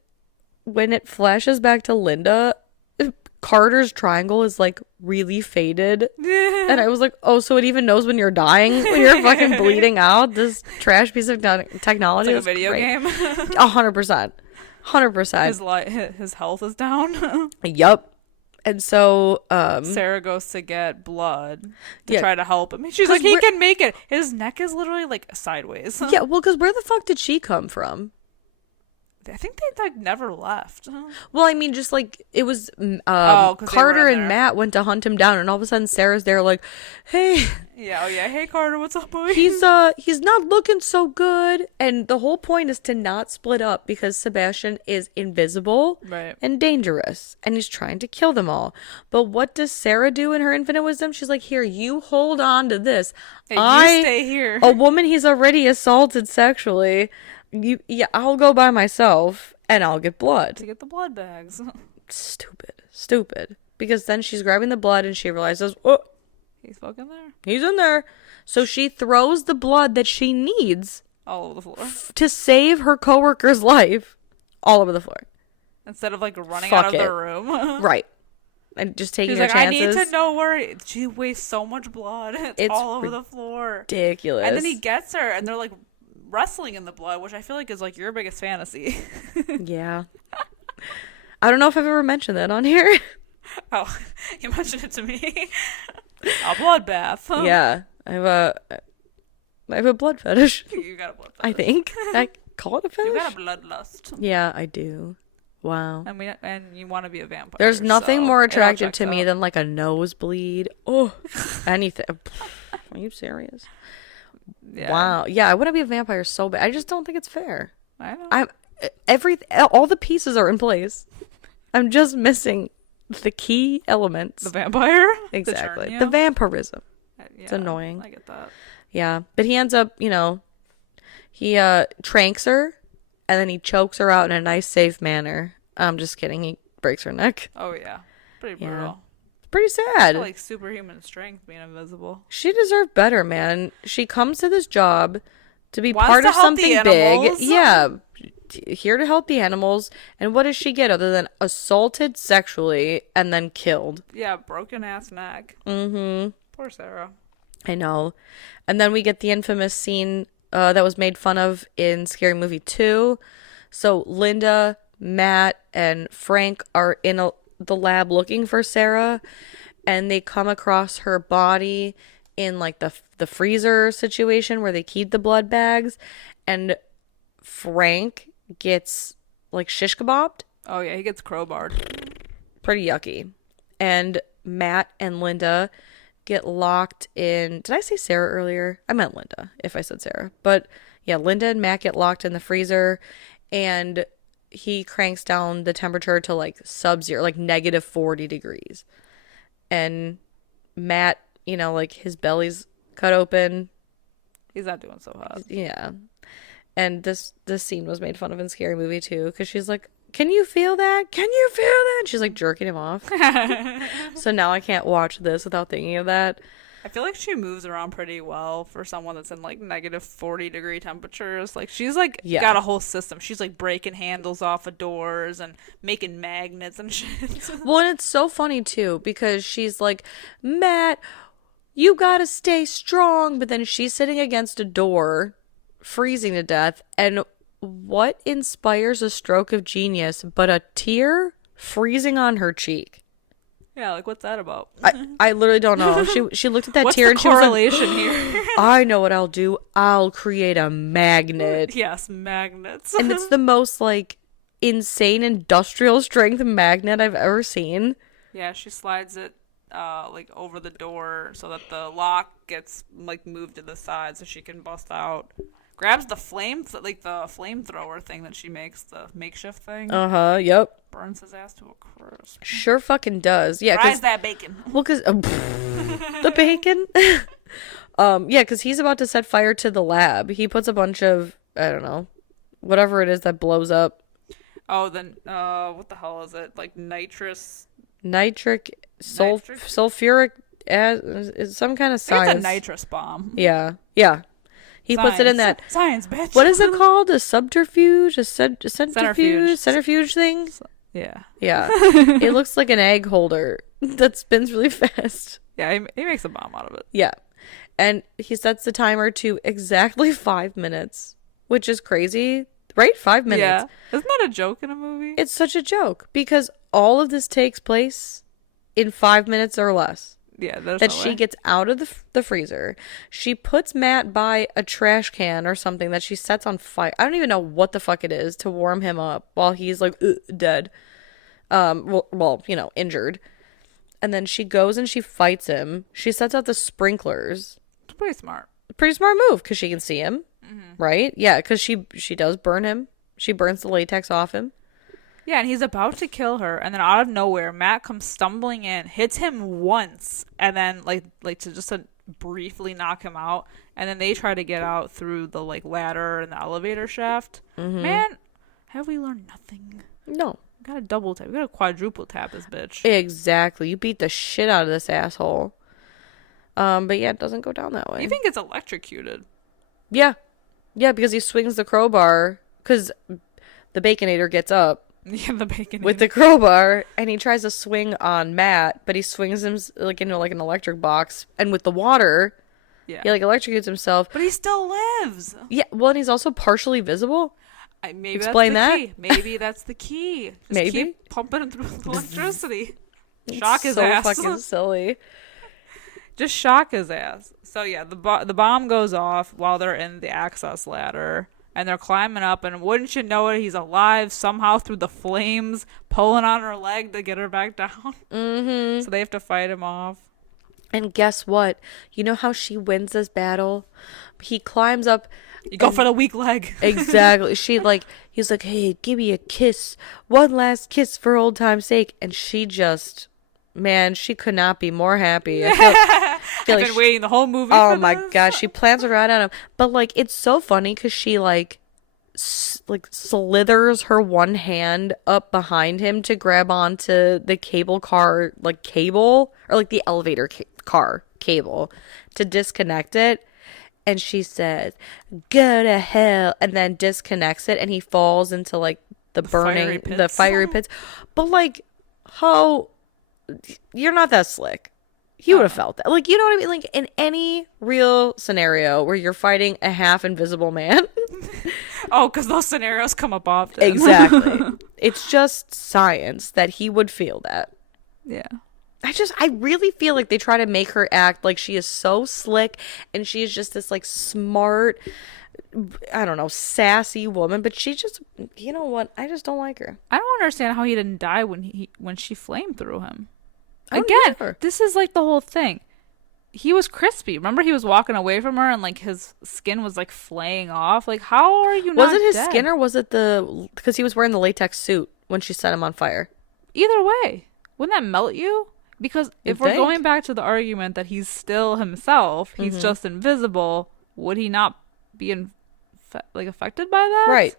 when it flashes back to Linda, Carter's triangle is like really faded. And I was like, oh, so it even knows when you're dying, when you're fucking bleeding out. This trash piece of technology is like a video game. 100%. 100%. His health is down. Yup. And so Sarah goes to get blood to try to help him. She's like, he can make it. His neck is literally like sideways. Yeah, well, because where the fuck did she come from? I think they like never left. Well, I mean, just like it was 'cause they were Carter in and there. Matt went to hunt him down, and all of a sudden Sarah's there, like, "Hey, Yeah, oh yeah. Hey Carter, what's up, boy? he's not looking so good." And the whole point is to not split up because Sebastian is invisible Right. and dangerous, and he's trying to kill them all. But what does Sarah do in her infinite wisdom? She's like, "Here, you hold on to this. Hey, you stay here." a woman he's already assaulted sexually. I'll go by myself and I'll get blood." To get the blood bags. Stupid. Because then she's grabbing the blood and she realizes, oh, He's fucking there. he's in there. So she throws the blood that she needs All over the floor. to save her coworker's life all over the floor. Instead of like running Fuck out of it. the room. Right. And just taking She's her like, I chances. need to know where she wastes so much blood. It's all over the floor. Ridiculous. And then he gets her and they're like wrestling in the blood, which I feel like is like your biggest fantasy. Yeah. I don't know if I've ever mentioned that on here. Oh, you mentioned it to me. A bloodbath. Huh? Yeah. I have a blood fetish. You got a blood I fetish. think. I call it a fetish. You got a bloodlust. Yeah, I do. Wow. And you want to be a vampire. There's nothing so more it all attractive checks to me out. than like a nosebleed. Oh, anything. Are you serious? Yeah. Wow. Yeah, I want to be a vampire so bad. I just don't think it's fair. I know. All the pieces are in place. I'm just missing the key elements. The vampire? Exactly. To turn The you? vampirism. Yeah, annoying. I get that. Yeah. But he ends up, he tranks her and then he chokes her out in a nice, safe manner. I'm just kidding. He breaks her neck. Oh, yeah. Pretty Yeah. brutal. It's pretty sad. Like superhuman strength being invisible. She deserved better, man. She comes to this job to be Wants part to of help the something big. animals. Yeah. Here to help the animals. And what does she get other than assaulted sexually and then killed? Yeah, broken ass neck. Mm-hmm. Poor Sarah. I know. And then we get the infamous scene that was made fun of in Scary Movie 2. So Linda, Matt, and Frank are in the lab looking for Sarah, and they come across her body in like the freezer situation where they keep the blood bags, and Frank gets like shish kebabbed. Oh, yeah, he gets crowbarred. Pretty yucky. And Matt and Linda get locked in. Did I say Sarah earlier? I meant Linda if I said Sarah. But yeah, Linda and Matt get locked in the freezer, and he cranks down the temperature to like sub-zero, like negative 40 degrees. And Matt, like his belly's cut open. He's not doing so hot. Yeah. And this scene was made fun of in Scary Movie too, because she's like, "Can you feel that? Can you feel that?" And she's like jerking him off. So now I can't watch this without thinking of that. I feel like she moves around pretty well for someone that's in like negative 40-degree temperatures. Like she's like got a whole system. She's like breaking handles off of doors and making magnets and shit. Well, and it's so funny too, because she's like, "Matt, you gotta stay strong," but then she's sitting against a door, freezing to death, and what inspires a stroke of genius but a tear freezing on her cheek? Yeah, like what's that about? I literally don't know. She looked at that What's tear the and she was like, correlation here? "I know what I'll do. I'll create a magnet." Yes, magnets. And it's the most like insane industrial strength magnet I've ever seen. Yeah, she slides it like over the door so that the lock gets like moved to the side so she can bust out. Grabs the flamethrower thing that she makes, the makeshift thing. Yep. Burns his ass to a crisp. Sure fucking does. Yeah, Fries that bacon. well, cause the bacon. Yeah, cause he's about to set fire to the lab. He puts a bunch of, I don't know, whatever it is that blows up. Oh, then what the hell is it? Like nitric sulfuric acid, some kind of It's science. a nitrous bomb. Yeah. He puts it in that. Science, bitch. What is it called? A subterfuge? A centrifuge thing? Yeah. Yeah. It looks like an egg holder that spins really fast. Yeah, he makes a bomb out of it. Yeah. And he sets the timer to exactly 5 minutes, which is crazy, right? 5 minutes. Yeah. Isn't that a joke in a movie? It's such a joke because all of this takes place in 5 minutes or less. Yeah, there's that no she way. gets out of the freezer. She puts Matt by a trash can or something that she sets on fire. I don't even know what the fuck it is to warm him up while he's like dead. Well, injured. And then she goes and she fights him. She sets out the sprinklers. It's pretty smart. Pretty smart move because she can see him, right? Yeah, because she does burn him. She burns the latex off him. Yeah, and he's about to kill her, and then out of nowhere, Matt comes stumbling in, hits him once, and then like to briefly knock him out, and then they try to get out through the like ladder and the elevator shaft. Man, have we learned nothing? No. We gotta double tap. We gotta quadruple tap this bitch. Exactly. You beat the shit out of this asshole. But yeah, it doesn't go down that way. You think it's electrocuted? Yeah. Yeah, because he swings the crowbar, because the Baconator gets up. Yeah, the bacon with the crowbar, and he tries to swing on Matt, but he swings him like into like an electric box, and with the water, he like electrocutes himself. But he still lives. Yeah, well, and he's also partially visible. Maybe Explain that's that. the key. Maybe that's the key. Just Maybe keep pumping him through with electricity. Shock his ass. So fucking silly. Just shock his ass. So yeah, the bomb goes off while they're in the access ladder. And they're climbing up, and wouldn't you know it, he's alive somehow through the flames, pulling on her leg to get her back down. Mm-hmm. So they have to fight him off. And guess what? You know how she wins this battle? He climbs up. You go for the weak leg. Exactly. He's like, hey, give me a kiss. One last kiss for old time's sake. And she just, man, she could not be more happy. I've been waiting the whole movie for my this. gosh, she plants it right on him. But like, it's so funny because she like slithers her one hand up behind him to grab onto the cable car cable, or like the elevator car cable, to disconnect it. And she says, go to hell, and then disconnects it, and he falls into like the fiery pits. But like, how, you're not that slick. He would have felt that. Like, you know what I mean? Like, in any real scenario where you're fighting a half invisible man. Oh, because those scenarios come up often. Exactly. It's just science that he would feel that. Yeah. I really feel like they try to make her act like she is so slick and she is just this like smart, I don't know, sassy woman, but she just, you know what? I just don't like her. I don't understand how he didn't die when she flamed through him. Again, this is like the whole thing. He was crispy. Remember, he was walking away from her and like his skin was like flaying off. Like, how are you not Was it his dead? skin or was it because he was wearing the latex suit when she set him on fire? Either way, wouldn't that melt you? Because if we're going back to the argument that he's still himself, he's just invisible, would he not be affected by that? Right.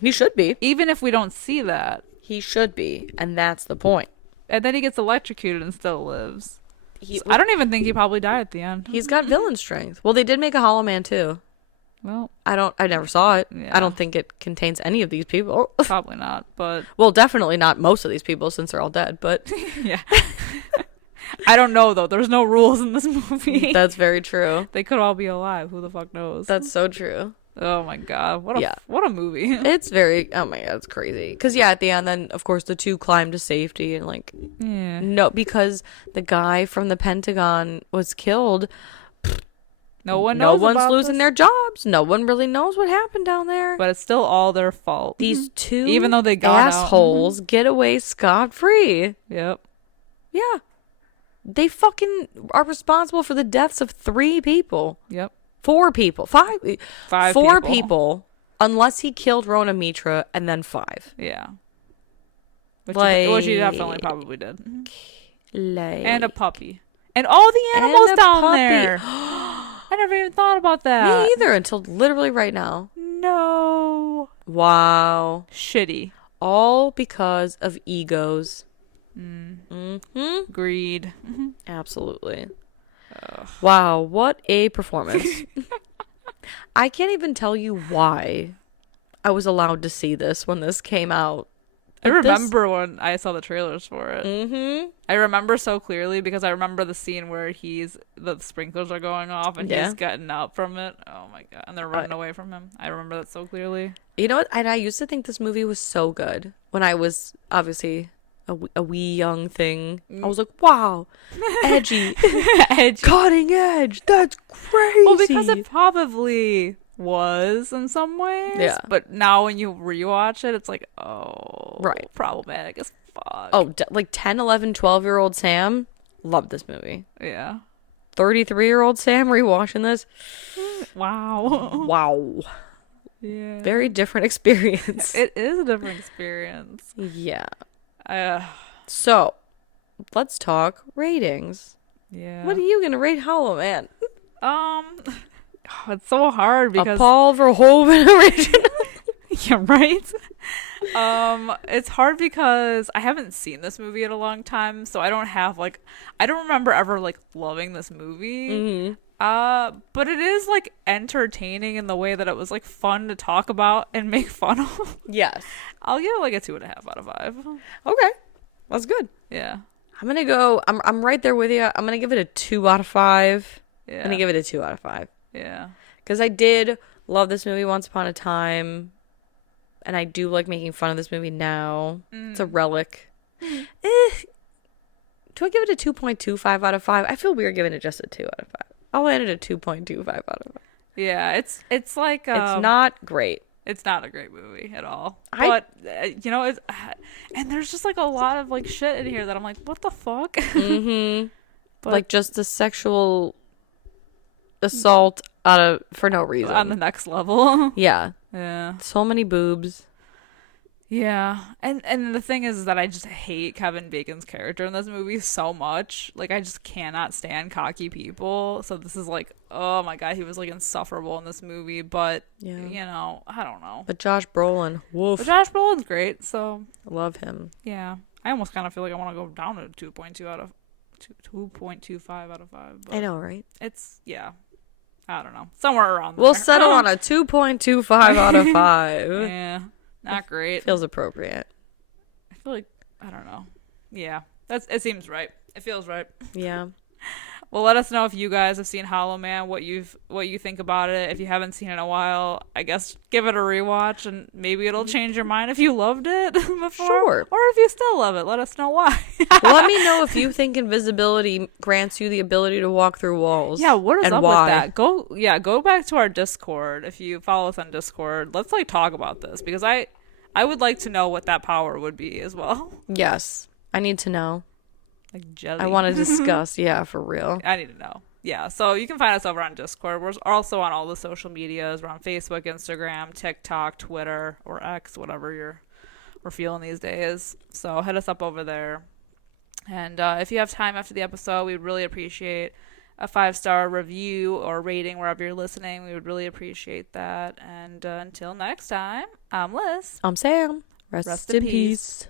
He should be. Even if we don't see that. He should be, and that's the point. And then he gets electrocuted and still lives. I don't even think he probably died at the end. He's got villain strength. Well, they did make a Hollow Man too. Well, I never saw it. Yeah. I don't think it contains any of these people. Probably not, but well, definitely not most of these people since they're all dead, but yeah. I don't know though. There's no rules in this movie. That's very true. They could all be alive. Who the fuck knows? That's so true. Oh my god. What a movie. It's very, oh my god, it's crazy. Because yeah, at the end then of course the two climb to safety and like no, because the guy from the Pentagon was killed. No one's losing their jobs. No one really knows what happened down there. But it's still all their fault. These two even though they got assholes get away scot-free. Yep. Yeah. They fucking are responsible for the deaths of 3 people. Yep. 4 people. 5 4 people. Unless he killed Rona Mitra, and then 5. Yeah. Which he definitely probably did. And a puppy. And all the animals down there. I never even thought about that. Me either, until literally right now. No. Wow. Shitty. All because of egos. Greed. Absolutely. Wow, what a performance. I can't even tell you why I was allowed to see this when this came out. I remember when I saw the trailers for it. Mm-hmm. I remember so clearly because I remember the scene where the sprinklers are going off and he's getting out from it. Oh my god. And they're running away from him. I remember that so clearly. You know what? And I used to think this movie was so good when I was obviously a wee young thing. I was like, wow, edgy, Edgy. cutting edge. That's crazy. Well, because it probably was in some ways. Yeah. But now when you rewatch it, it's like, oh, Right. problematic as fuck. Oh, like 10, 11, 12-year-old Sam loved this movie. Yeah. 33-year-old Sam rewatching this. Wow. Wow. Yeah. Very different experience. It is a different experience. Yeah. Uh, So, let's talk ratings. yeah. What are you going to rate Hollow Man? It's so hard because A Paul Verhoeven original. yeah, right. It's hard because I haven't seen this movie in a long time, so I don't have like I don't remember ever like loving this movie. Mm-hmm. But it is like entertaining in the way that it was like fun to talk about and make fun of. Yes. I'll give it like a 2.5 out of 5. Okay. That's good. Yeah. I'm going to go, I'm right there with you. I'm going to give it a 2 out of 5. Yeah. I'm going to give it a 2 out of 5. Yeah. Because I did love this movie once upon a time. And I do like making fun of this movie now. It's a relic. Do I give it a 2.25 out of 5? I feel weird giving it just a 2 out of 5. I'll land it a 2.25 out of 5. Yeah, it's like It's not great. It's not a great movie at all. But you know, it's and there's just like a lot of like shit in here that I'm like, what the fuck? Mm-hmm. But Like just the sexual assault for no reason. on the next level. Yeah. Yeah. So many boobs. Yeah. And the thing is that I just hate Kevin Bacon's character in this movie so much. Like I just cannot stand cocky people. So this is like, oh my god, he was like insufferable in this movie, but Yeah. you know, I don't know. But Josh Brolin, woof. But Josh Brolin's great, so Love him. yeah. I almost kind of feel like I want to go down to 2.2 out of 2.25 out of 5. But I know, right? it's I don't know. Somewhere around there. We'll settle on a 2.25 out of 5. Yeah. Not great. Feels appropriate. I feel like I don't know. Yeah. It seems right. It feels right. Yeah. Well, let us know if you guys have seen Hollow Man, what you think about it. If you haven't seen it in a while, I guess give it a rewatch and maybe it'll change your mind if you loved it before. Sure. Or if you still love it, let us know why. Let me know if you think invisibility grants you the ability to walk through walls. Yeah, what is and up why. with that? Go back to our Discord. If you follow us on Discord, let's like talk about this because I would like to know what that power would be as well. Yes. I need to know. Like jelly. I want to discuss. Yeah, for real. I need to know. Yeah, so you can find us over on Discord. We're also on all the social medias. We're on Facebook, Instagram, TikTok, Twitter, or X, whatever we're feeling these days. So hit us up over there. And if you have time after the episode, we'd really appreciate a 5-star review or rating wherever you're listening. We would really appreciate that. And until next time, I'm Liz. I'm Sam. Rest in peace.